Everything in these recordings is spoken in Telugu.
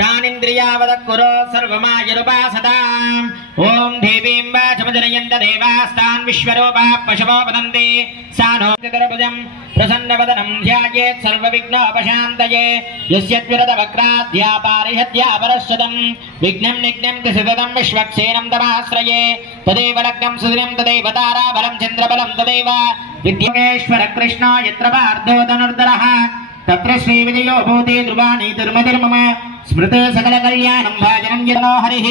तानिन्द्रियावदकुरो सर्वमायुरुपासताम् ओम देवीं वाचमजनयन्त देवास्तान् विश्वरूपाः पशवो वदन्ति सा नो गगरभुजं प्रसन्नवदनं ध्यायेत् सर्वविघ्नोपशान्तये यस्यद्विरतवक्राद्या पारिहत्या परश्वदं विघ्नं निघ्नं सततं विश्वक्सेनं तमाश्रये तदेव लग्नं सुदिनं तदेव ताराबलं चन्द्रबलं तदेव विद्योगेश्वर कृष्णो यत्र पार्थो धनुर्धरः तत्र श्रीविजयो भूते ध्रुवाणि धर्मधर्मम स्मृते सकल कल्याणं भाजनं यनो हरिः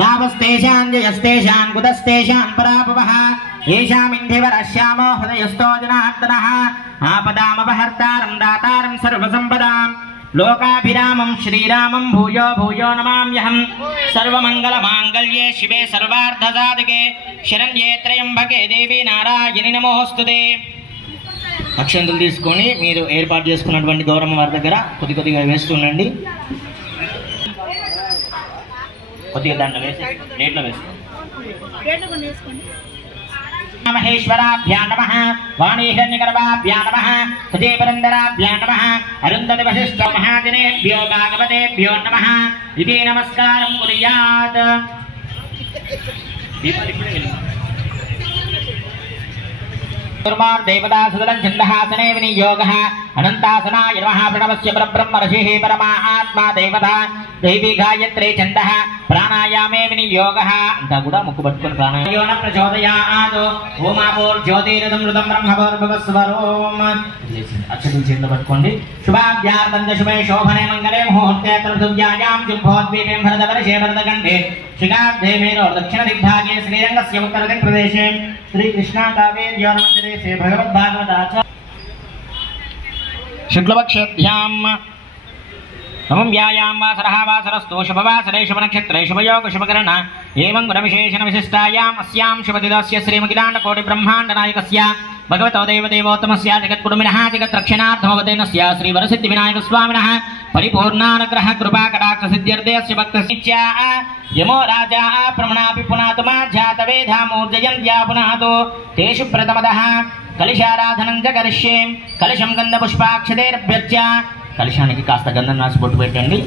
नामस्तेषां जयस्तेषां कुतस्तेषां पराभवः येषामिन्धिवरश्यामो हृदयस्थो जनार्दनः आपदामपहर्तारं दातारं सर्वसम्पदां लोकाभिरामं श्रीरामं भूयो भूयो नमाम्यहं सर्वमङ्गलमाङ्गल्ये शिवे सर्वार्थसाधके शरण्ये त्र्यम्बके देवी नारायणि नमोस्तुते అక్షంతలు తీసుకొని మీరు ఏర్పాటు చేసుకున్నటువంటి గౌరమ్మ వారి దగ్గర కొద్దిగా వేస్తుండండి. కొద్దిగా దాంట్లో వేసి ప్లేట్లో వేసుకోండి. మహేశ్వరాభ్యా నమః వాణీహిరణ్యగర్భాభ్యా నమః సజీవరంధరాభ్యా నమః అరుంధతి వశిష్ఠ మహాజనేభ్యో భాగవతేభ్యో నమః ఇది నమస్కారం కుర్యాత్. देवता सदलं छन्दहासने विनियोगः अनन्तासनाय नमः प्रणवस्य परब्रह्म ऋषिः परमा आत्मा देवता देवी गायत्री छन्दः प्राणायामे विनियोगः अंता कूडा मुक्कु पट्टुकोनि प्राणायाम प्रचोदयात् ओमापोर्ज्योतिरदं ऋतं ब्रह्मभोर्भुवस्वरोम अक्षतुलु చేతిలో పట్టుకోండి. శుభాభ్యార్థం శుభే శోభనే మంగళే ముహూర్తే త్రిభుజాయాం జుంభోద్వీపేం భరతవర్షే భరతఖండే శ్రీకార్థే మేరో దక్షిణ దిగ్భాగే శ్రీరంగస్య ఉత్తర దిక్ప్రదేశే श्रीकृष्णा कावेर्योर्मन्दिरे से भगवद्भागवताच शुक्लपक्षेभ्यां नमं व्यायां वासरः वासरस्तु शुभवासरे शुभनक्षत्रे शुभयोग शुभकरण एवं गुणविशेषणविशिष्टायाम् अस्यां शुभदिवस्य श्रीमखिलाण्डकोटिब्रह्माण्डनायकस्य भगवतो देवदेवोत्तमस्य जगत्कुटुम्बिनः जगत्रक्षणार्थमवतेनस्य श्रीवरसिद्धिविनायकस्वामिनः परिपूर्णानुग्रह कृपा कटाक्ष सिद्ध्यर्थे अस्य भक्तस्य यमो राजा प्रमणापि पुनातमा जातवेधामूर्जयन्त्या पुनातो तेषु प्रथमतः कलशाराधनं च करिष्ये कलशं गन्धपुष्पाक्षतेरभ्यर्च्य कलशाనికి కాస్త గంధం రాసి బొట్టు పెట్టండి.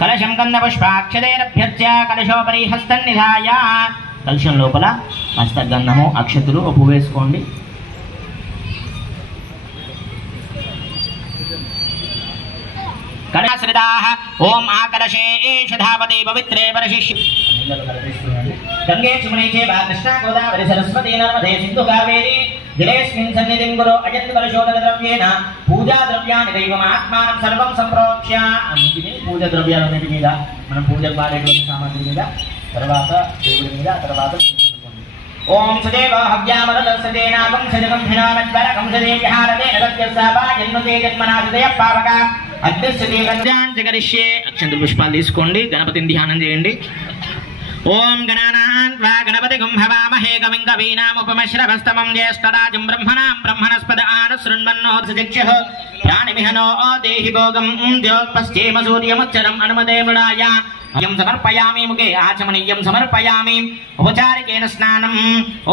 కలశం గంధపుష్పాక్షతేరభ్యర్చ్య కలశోపరి హస్తం నిధాయ కలశం లోపల హస్త గంధము అక్షతులు ఉప్పు వేసుకోండి. कलश्रिताः ओम आकलशे धावते पवित्रे वर्षिष्य गंगे चुमने चेव कृष्णा गोदावरी सरस्वती नर्मदे सिंधु कावेरी जलेस्मिन् सन्निधिं गुरो अजन्त कलशोदक द्रव्येन पूजा द्रव्यानि दैवमात्मानं सर्वं संप्रोक्ष्य अन्निटिनि पूजा द्रव्यालन्निटि మీద మనం పూజకు వాడేటువంటి సామాగ్రి మీద తర్వాత దేవుడి మీద తర్వాత ओम सदेव हव्यामरदस्तेनागं सजगं भिनामद्वरकं सदेव्यहारते नगत्यसापा जन्मते जन्मनादय पावक अग्निस्ते गंजान जगरिष्ये अक्षंतु पुष्पाలు తీసుకోండి. గణపతిని ధ్యానం చేయండి. ओम गणानां त्वा गणपतिगं हवामहे कविं कवीनामुपमश्रवस्तमं ज्येष्ठराजं ब्रह्मणां ब्रह्मणस्पद आनुसृण्वन्नोत्सचक्षुः प्राणिमिहनो देहि भोगं द्योपश्चेम सूर्यमुच्चरम् अनुमते मृडाय यं समर्पयामि मुखे आचमनीयं समर्पयामि उपचारिकेन स्नानम्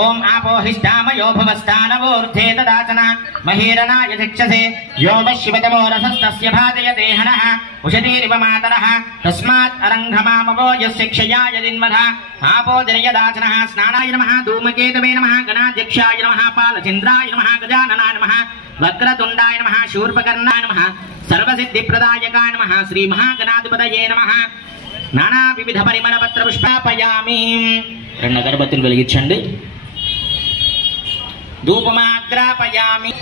ओम आपोहिष्ठामयो भवस्तानवोर्धे तदाचन महीरनाय चक्षसे यो वशिवतमो रसस्तस्य भाजयते हनः उषतीरिव मातरः तस्मात् अरङ्घमामवो यस्य क्षयाय दिन्वधः आपोजनयदाचनः स्नानाय नमः धूमकेतवे नमः गणाध्यक्षाय नमः पालचन्द्राय नमः गजाननाय नमः वक्रतुण्डाय नमः शूर्पकर्णाय नमः सर्वसिद्धिप्रदायकाय नमः श्रीमहागणाधिपतये नमः नाना विविध परिमल पत्र पुष्पापयामि. రెండు అగరబత్తులు వెలిగించండి. ధూపమాగ్రాపయామి.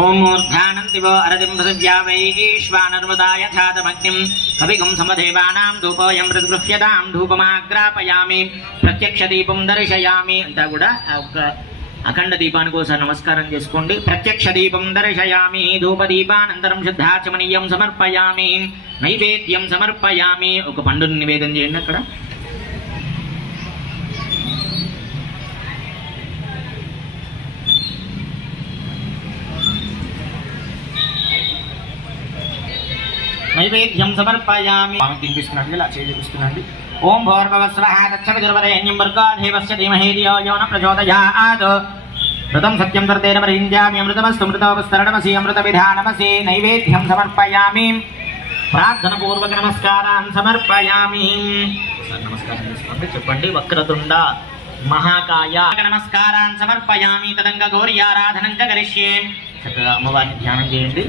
ओम मूर्धानन्तिवो अरतिं पृथिव्यावैश्वानर्वदाय छादमग्निं कविगुं समदेवानां धूपोऽयं प्रतिगृह्यतां धूपमाग्रापयामि प्रत्यक्षदीपं दर्शयामि अंता कूडा अखंड दीपानिकि ओसारि नमस्कारं चेसुकोंडि. प्रत्यक्षदीपं दर्शयामि धूपदीपानन्तरं शुद्धाचमनीयं समर्पयामि नैवेद्यं समर्पयामि. ఒక పండుని నివేదన చేయండి. అక్కడ నైవేద్యం సమర్పయామి. స్వామికి తినిపిస్తున్నట్లు ఇలా చూపిస్తున్నాండి. ఓం భోర్భవస్వః తత్సవితుర్వరేణ్యం భర్గో దేవస్య ధీమహి ధియో యో నః ప్రచోదయాత్. ఋతం సత్యం దర్దేన పరిహింద్యామి అమృతమస్తు మృతోపస్తరణమసి అమృత విధానమసి. నైవేద్యం సమర్పయామి. ప్రార్థన పూర్వక నమస్కారాన్ సమర్పయామి. నమస్కారం చేసుకోండి. చెప్పండి. వక్రతుండ మహాకాయ నమస్కారాన్ సమర్పయామి. తదంగ గౌరీ ఆరాధనం చ కరిష్యే. చక్కగా అమ్మవారిని ధ్యానం చేయండి.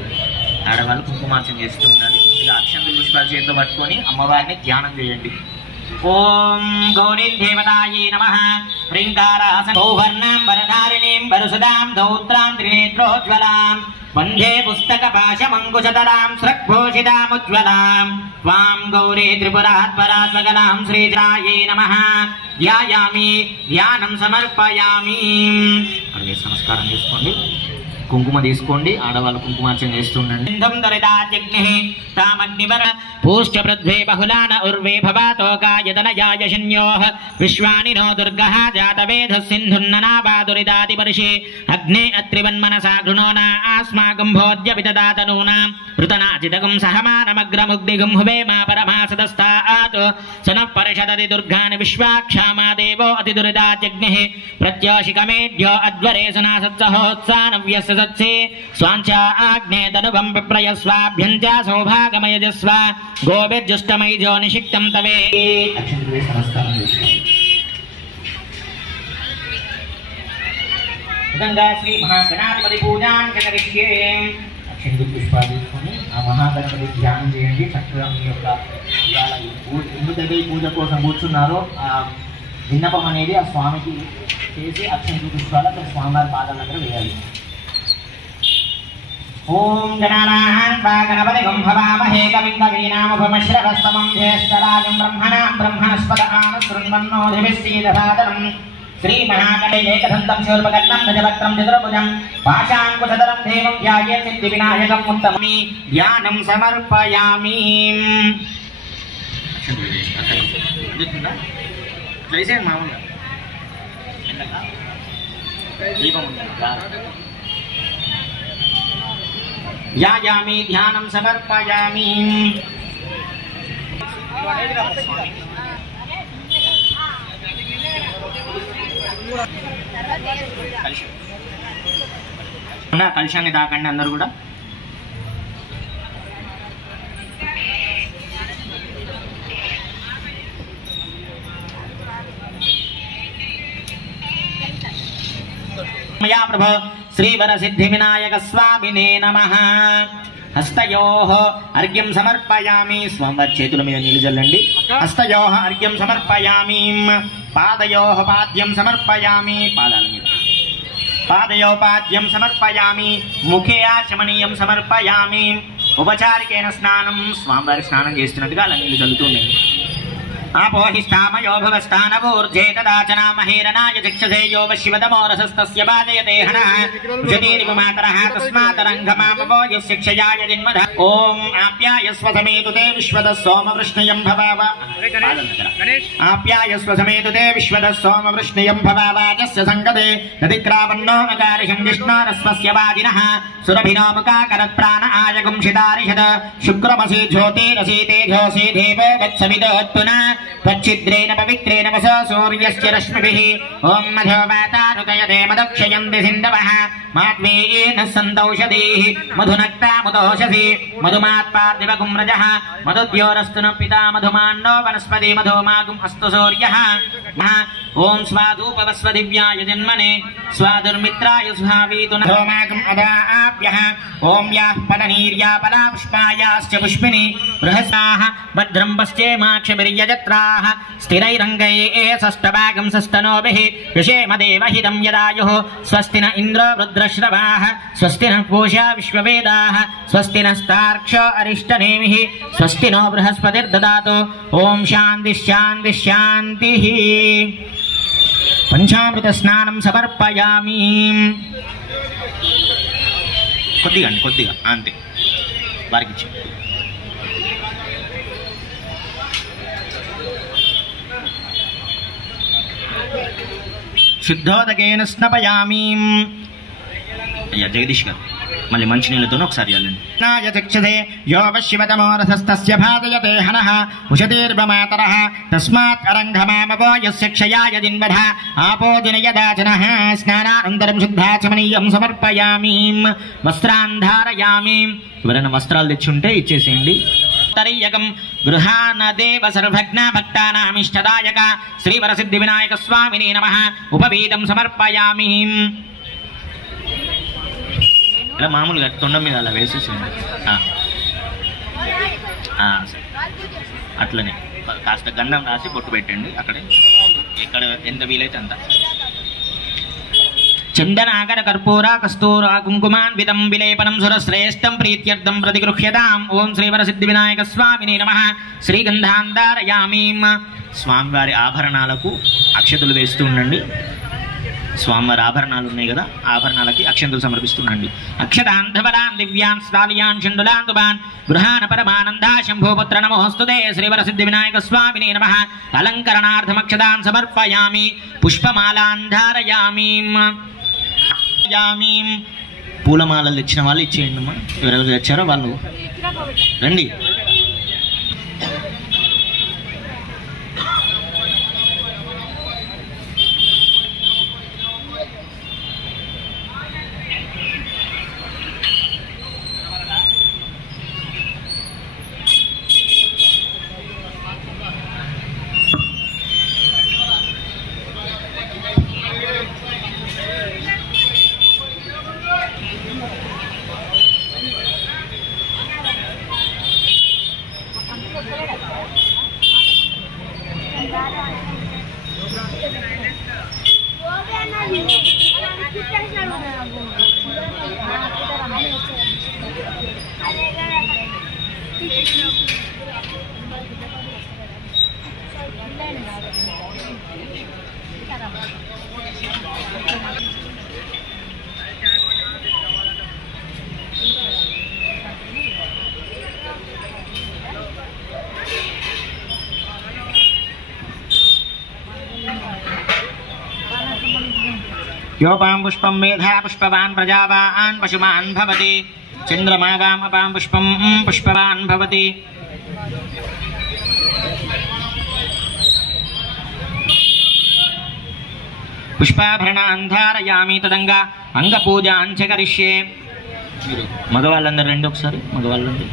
ఆడవాళ్ళు కుంకుమార్చన చేస్తూ ఉండాలి. ఇలా అక్షంతలు పుష్పాలు చేతితో పట్టుకొని అమ్మవారిని ధ్యానం చేయండి. ఓం గౌరీ దేవతాయే నమః. హ్రీంకారాసౌవర్ణాం వరధారిణీం వరుసదాం దౌత్రాం త్రినేత్రోజ్వలాం వందే పుస్తక పాశమంకుశతరాం స్రగ్భూషితాముజ్వలాం త్వాం గౌరీ త్రిపురాత్పరాత్మకలాం శ్రీజాయే నమః. ధ్యాయామి. ధ్యానం సమర్పయామి. నమస్కారం చేసుకోండి. కుంకుమ తీసుకోండి. ఆడవాళ్ళు కుంకుమార్చన చేస్తుండండి. పూష్ట పృథ్వీ బహుళాన ఉర్వే భవాతోకాయతనయాయ శన్యోః విశ్వాని నో దుర్గః జాతవేధ సింధున్ననాభాదురిదాతి పరుషే అగ్నే అత్రివన్మనసా గృణోనా ఆస్మాకం భోజ్య విదదాతనూనాం ఋతనాచితగం సహమానమగ్రముగ్నిగం హువేమా పరమాసదస్తాత్ సనః పరిషదతి దుర్గాని విశ్వాక్షామా దేవో అతిదురిదాత్యగ్నిః ప్రత్యోషికమేఢ్యో అధ్వరే సునాసత్సహోత్సానవ్యస్య సత్సే స్వాంచా ఆగ్నే తనువం పిప్రయస్వాభ్యంచ సౌభాగమయజస్వ గోభిర్జుష్టమైజో నిషిక్తం తవే. గంగా శ్రీ మహాగణాధిపతి పూజాం కరిష్యే. అక్షంతలు పుష్పాలు తీసుకొని ఆ మహాగణపతి ధ్యానం చేయండి. చక్కగా మీ యొక్క ఇవాళ ఎందుకంటే ఈ పూజ కోసం కూర్చున్నారో ఆ విన్నపం అనేది ఆ స్వామికి చేసి అక్షంతలు పుష్పాలు అక్కడ స్వామివారి పాదాల దగ్గర వేయాలి. ఓం గణానాం త్వా గణపతిగం భవామహే కవిం కవీనాముపమశ్రవస్తమం జ్యేష్ఠరాజం బ్రహ్మణాం బ్రహ్మణస్పద ఆనశృణ్వన్నోధిభిశ్రీదసాదనం. శ్రీ మహాగణేకదంతం శూర్పకర్ణం గజవక్త్రం చతుర్భుజం పాశాంకుశధరం దేవం ధ్యాయేత్ సిద్ధి వినాయకం ఉత్తమమి. ధ్యానం సమర్పయామి. ధ్యాయామి. ధ్యానం సమర్పయామి. కలశాన్ని దాకండి అందరు కూడా. మయా ప్రభో శ్రీవర సిద్ధి వినాయక స్వామినే నమః. హస్తయోః అర్ఘ్యం సమర్పయామి. స్వామివారి చేతుల మీద నీళ్లు చల్లండి. హస్తయోః అర్ఘ్యం సమర్పయామి. పాదయోః పాద్యం సమర్పయామి. పాదాల మీద పాదయోః పాద్యం సమర్పయామి. ముఖే ఆచమనీయం సమర్పయామి. ఉపచారికేన స్నానం. స్వామివారి స్నానం చేస్తున్నట్టుగా అలా నీళ్లు చల్లుతున్నాయి. ఆపోహిష్టామయో భవస్థానవూర్జే తదాచనా మహేరనాయ చక్షసే యో వశివదమోరసస్తస్య బాధయతే హనః జటీరిపుమాతరః తస్మాతరంగమామవో యస్య క్షయాయ జన్మధ. ఓం ఆప్యాయస్వ సమేతుతే విశ్వదః సోమవృష్ణయం భవావ. ఆప్యాయస్వ సమేతుతే విశ్వదః సోమవృష్ణయం భవావాజస్య సంగతే నదిక్రావన్నో అకారిషం విష్ణోరస్వస్య వాజినః సురభినో ముఖాకరత్ ప్రాణ ఆయగుంషితారిషద్ శుక్రమసి జ్యోతిరసి తేజోసి దేవో వత్సవిదోత్పున తచ్చిద్రేణ పవిత్రేణ వసో సూర్యస్య రశ్మిభిః. ఓం మధో వాతారుకయతే మదక్షయంతి సింధవః మాద్వేయేన సంతౌషధీః మధునక్తాముదోషసి మధుమాత్పార్థివగుం రజః మధుద్యోరస్తు న పితా మధుమాన్నో వనస్పతి మధుమాగుం అస్తు సూర్యః. ఓం స్వాధూపవస్వ దివ్యాయ జన్మనే స్వాదుర్మిత్రాయ స్వావీతు నోమాగం అదాభ్యః. ఓం యాః పలనీర్యా పలాపుష్పాయాశ్చ పుష్పిని బృహస్సాః భద్రం పశ్చేమాక్షమిర్యజత్రాః స్థిరైరంగైః షష్టభాగం షష్టనోభిః యశేమ దేవహితం యదాయుః. స్వస్తి న ఇంద్రో వృద్రశ్రవాః స్వస్తి న పూషా విశ్వవేదాః స్వస్తి నస్తార్క్ష్యో అరిష్టనేమిః స్వస్తి నో బృహస్పతిర్దదాతు. ఓం శాంతి శాంతి శాంతిః. పంచామృత స్నానం సమర్పయామి. కొద్దిగా అండి, కొద్దిగా అంతే వారికి ఇచ్చి. శుద్ధోదకేన స్నపయామి. అయ్యా జగదీష్ గారు మళ్ళీ మంచినీళ్ళతో ఒకసారి చక్షుదే యోవశివతమోరథస్తస్య భాదయతే హనః ఉషతీర్వమాతరః తస్మాత్ అరంఘమామవో యస్య క్షయాయ దిన్వధ ఆపోదినయదాచనః స్నానానంతరం శుద్ధాచమనీయం సమర్పయామి వస్త్రాన్ ధారయామి. ఎవరైనా వస్త్రాలు తెచ్చుంటే ఇచ్చేసేయండి. తరీయకం గృహానదేవ సర్వజ్ఞ భక్తానామిష్టదాయక శ్రీవరసిద్ధి వినాయక స్వామిని నమః ఉపవీతం సమర్పయామి. ఇలా మామూలుగా తొండం మీద అలా వేసేసేయండి. అట్లనే కాస్త గంధం రాసి బొట్టు పెట్టండి. అక్కడే ఎక్కడ ఎంత వీలైతే అంత. చందనాకర కర్పూర కస్తూర కుంకుమాన్వితం విలేపనం సురశ్రేష్టం ప్రీత్యర్థం ప్రతిగృహ్యతాం. ఓం శ్రీవరసిద్ధి వినాయక స్వామిని నమః శ్రీగంధాన్ ధారయామి. స్వామివారి ఆభరణాలకు అక్షతలు వేస్తూ ఉండండి. స్వామివారి ఆభరణాలు ఉన్నాయి కదా, ఆభరణాలకి అక్షంతలు సమర్పిస్తుండండి. అక్షతాంధవరాన్ దివ్యాన్ స్థాలియాన్ చండులాంతుబాన్ గృహాన పరమానందా శంభోపుత్ర నమోస్తుతే శ్రీవరసిద్ధి వినాయక స్వామిని నమః అలంకరణార్థమక్షతాన్ సమర్పయామి. పుష్పమాలాన్ ధారయామి. పూలమాలలు తెచ్చిన వాళ్ళు ఇచ్చేయండి అమ్మా. ఎవరెవరు తెచ్చారో వాళ్ళు రండి. योपां पुष्पं मेधा पुष्पवान् प्रजावान् पशुमान् भवति चन्द्रमागामपां पुष्पं पुष्पवान् भवति पुष्पाभरणान् धारयामि तदङ्गा अंगपूजां च करिष्ये मगवाళ్ళందరూ రండి ఒకసారి మగవాళ్ళందరూ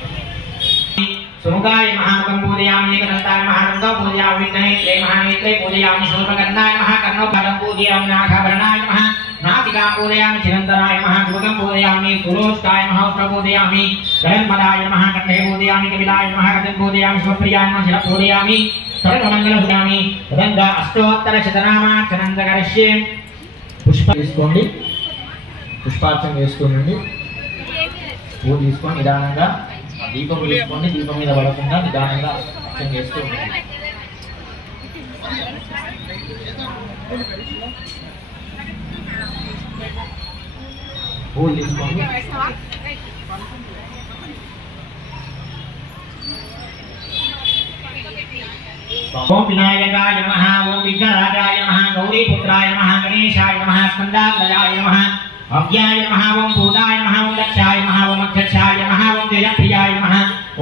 सुमुखाय महामुखं पूजयामि एकदन्ताय महानन्दं पूजयामि विघ्नहस्ते महानेत्रे पूजयामि शूर्पकर्णाय नमः कर्णोद्भवं पूजयामि नाथाभरणाय नमः नासिकां पूजयामि चिरन्तनाय नमः सुमुखं पूजयामि सुरोष्टाय नमः उष्णं पूजयामि गणन्मदाय नमः कण्ठे पूजयामि कपिलाय नमः कटिं पूजयामि शिवप्रियाय नमः शिरः पूजयामि सर्वमङ्गलं पूजयामि तदङ्ग अष्टोत्तरशतनामार्चनं करिष्ये पुष्प తీసుకోండి పుష్పార్చన చేసుకోండి పూలు తీసుకొని నిదానంగా దీపం వేసుకోండి దీపం మీద పడకుండా నిదానంగా అర్చన చేస్తూ ఉండండి పూలు తీసుకోండి ఓం వినాయకాయ నమః ఓం విఘ్నరాజాయ నమః గౌరీపుత్రాయ నమః గణేశాయ నమః స్కందాగ్రజాయ నమః अव्याय नमः ओम भूताय नमः ओम दक्षाय नमः ओम अक्षक्षाय नमः ओम जयप्रियाय नमः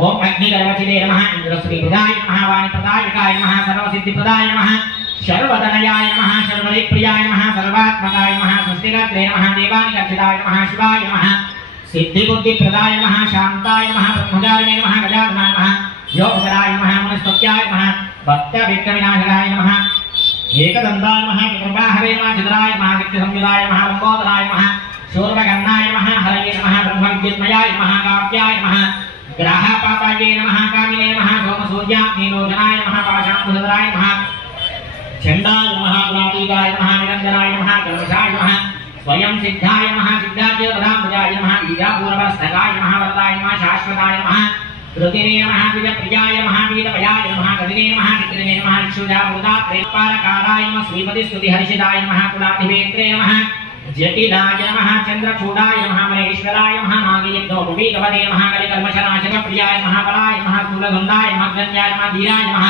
ओम अग्निगर्वचिदे नमः इंद्रश्रीप्रदाय नमः वाणिप्रदायकाय नमः सर्वसिद्धिप्रदाय नमः सर्वतनयाय नमः सर्वरिप्रियाय नमः सर्वात्मकाय नमः सृष्टिकर्त्रे नमः देवानिकर्षिताय नमः शिवाय नमः सिद्धिबुद्धिप्रदाय नमः शान्ताय नमः ब्रह्मचारिणे नमः गजाननाय नमः योगकराय नमः मनस्तुत्याय नमः भक्तविघ्नविनाशकाय नमः एकदन्ताय नमः कृपाहवे नमः चित्राय नमः नित्यसंयुताय नमः लम्बोदराय नमः शूर्पकर्णाय नमः हरये नमः ब्रह्मविद्मयाय नमः काव्याय नमः ग्राहपाताये नमः कामिने नमः सोमसूर्याग्निलोचनाय नमः पाशाम्बुधराय नमः चण्डाय नमः गुणातीताय नमः निरञ्जनाय नमः कर्मशाय नमः स्वयं सिद्धाय नमः सिद्धाच्युतरामजाय नमः बीजापूर्वस्तकाय नमः वरदाय नमः शाश्वताय नमः ऋतिने नमः विजयप्रियाय नमः वीरभयाय नमः गदिने नमः चित्रिने नमः इक्षुजावृतात्रे पारकाराय नमः श्रीपतिस्तुतिहर्षिताय नमः कुलाधिपेत्रे नमः जटिलाय नमः चन्द्रचूडाय नमः महेश्वराय नमः नागीयद्धोपवीतपदे नमः कलिकल्मषनाशकप्रियाय नमः बलाय नमः स्थूलगन्धाय नमः गण्याय नमः धीराय नमः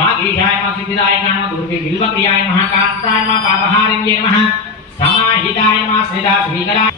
वागीशाय नमः सिद्धिदायकाय नमः दुर्विबिल्वप्रियाय नमः कान्ताय नमः पापहारिण्ये नमः समाहिताय नमः श्रीदासवीकराय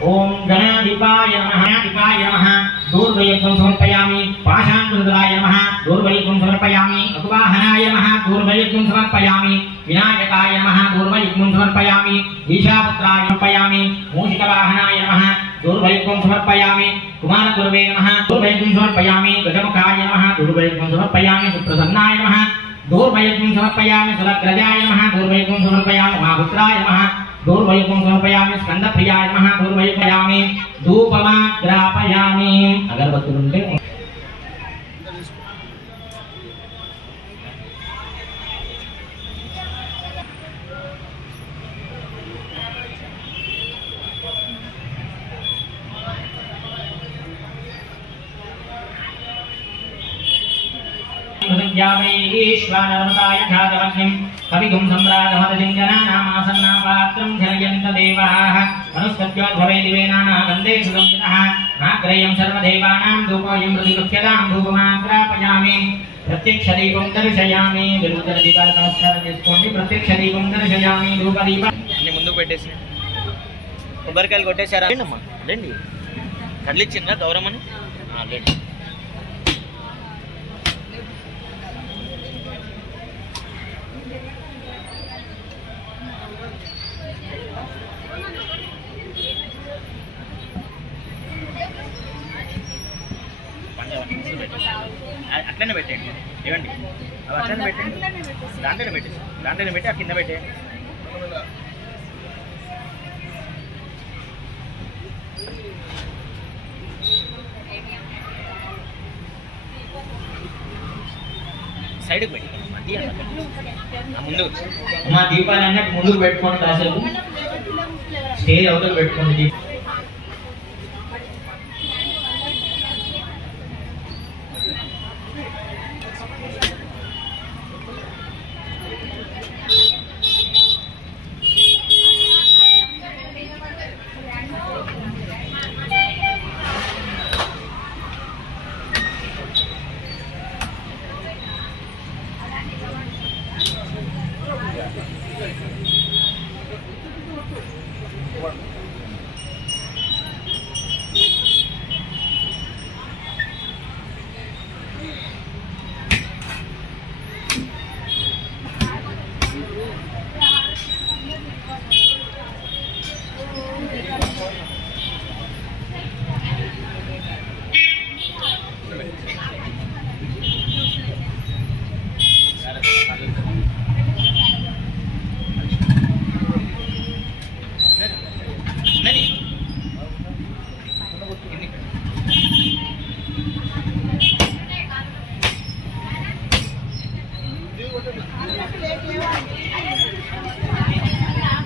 ओम गणाधिपाय नमः दूर्वयत्वं समर्पयामि पाशाङ्कुशधराय नमः दूर्वयत्वं समर्पयामि अकुवाहनाय नमः दूर्वयत्वं समर्पयामि विनायकाय नमः दूर्वयत्वं समर्पयामि ईशापुत्राय समर्पयामि मूषिकवाहनाय नमः दूर्वयत्वं समर्पयामि कुमारगुरवे नमः दूर्वयत्वं समर्पयामि गजमुखाय नमः दूर्वयत्वं समर्पयामि सुप्रसन्नाय नमः दूर्वयत्वं समर्पयामि सुरग्रजाय नमः दूर्वयत्वं समर्पयामि महापुत्राय नमः दूर्वयत्वं समर्पयामि स्कंदप्रियाय नमः दूर्वयत्वयामि धूपमाग्रापयामि अगरबत्तुलु ఉంటే ईश्वरनर्मदाय खादवग्निं कविगुं सम्राजमदजिञ्जनानामासन्नापात्रं जनयन्त देवाः अनुस्तभ्योद्भवे दिवेनानागन्धे सुगन्धिनः नाग्रयं सर्वदेवानां धूपोऽयं प्रतिगृह्यतां धूपमाग्रापयामि प्रत्यक्षदीपं दर्शयामि विरुद्धदीपाలు నమస్కారం చేసుకోండి ప్రత్యక్షదీపం దర్శయామి ధూపదీప అన్ని ముందుకు పెట్టేసి కొబ్బరికాయలు కొట్టేశారా అమ్మా రండి కదిలిచ్చిందా గౌరమ్మని రండి అట్లనే పెట్టండి ఇవ్వండి అవి అట్లనే పెట్టండి దాంట్లోనే పెట్టేసి దాంట్లోనే పెట్టి ఆ కింద పెట్టేయండి సైడ్కి పెట్టి ముందు మా దీపాలు అన్నట్టు ముందుకు పెట్టుకోండి కాసేపు స్టేజ్ అవతల పెట్టుకోండి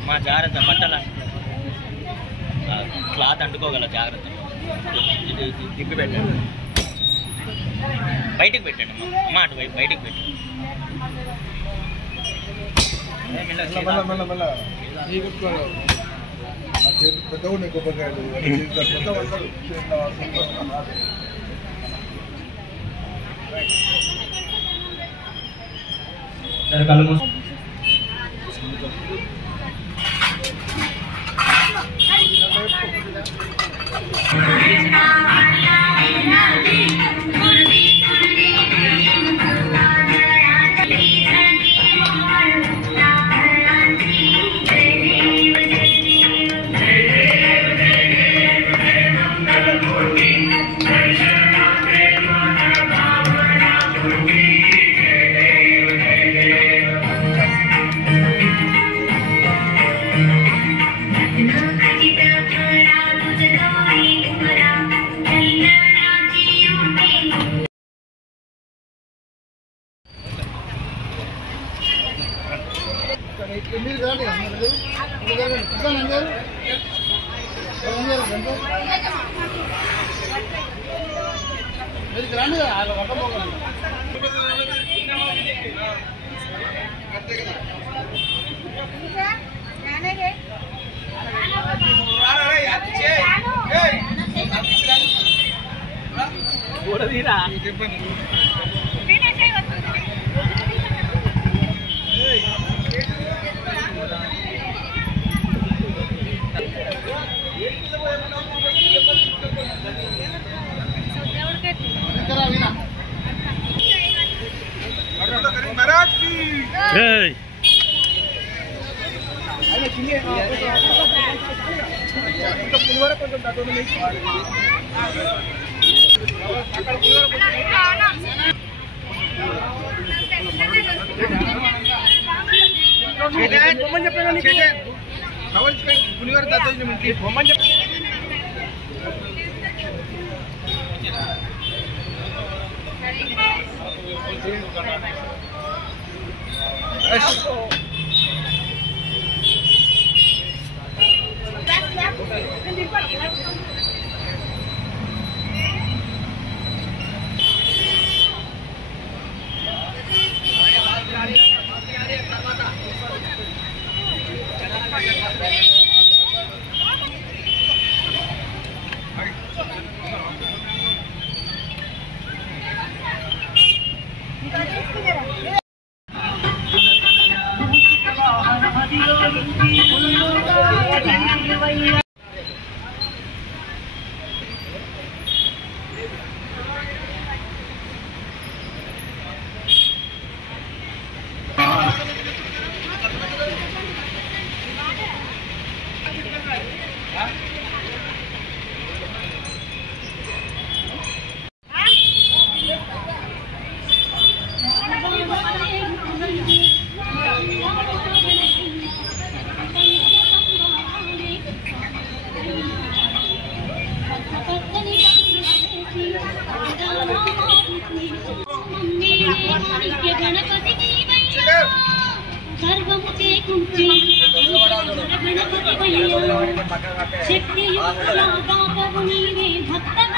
మా జాగ్రత్త బట్టల క్లాత్ అంటుకోగల జాగ్రత్త తిప్పి పెట్టండి బయటికి పెట్టండి అమ్మ అటు బయటికి పెట్టండి కళ్ళు शक्ति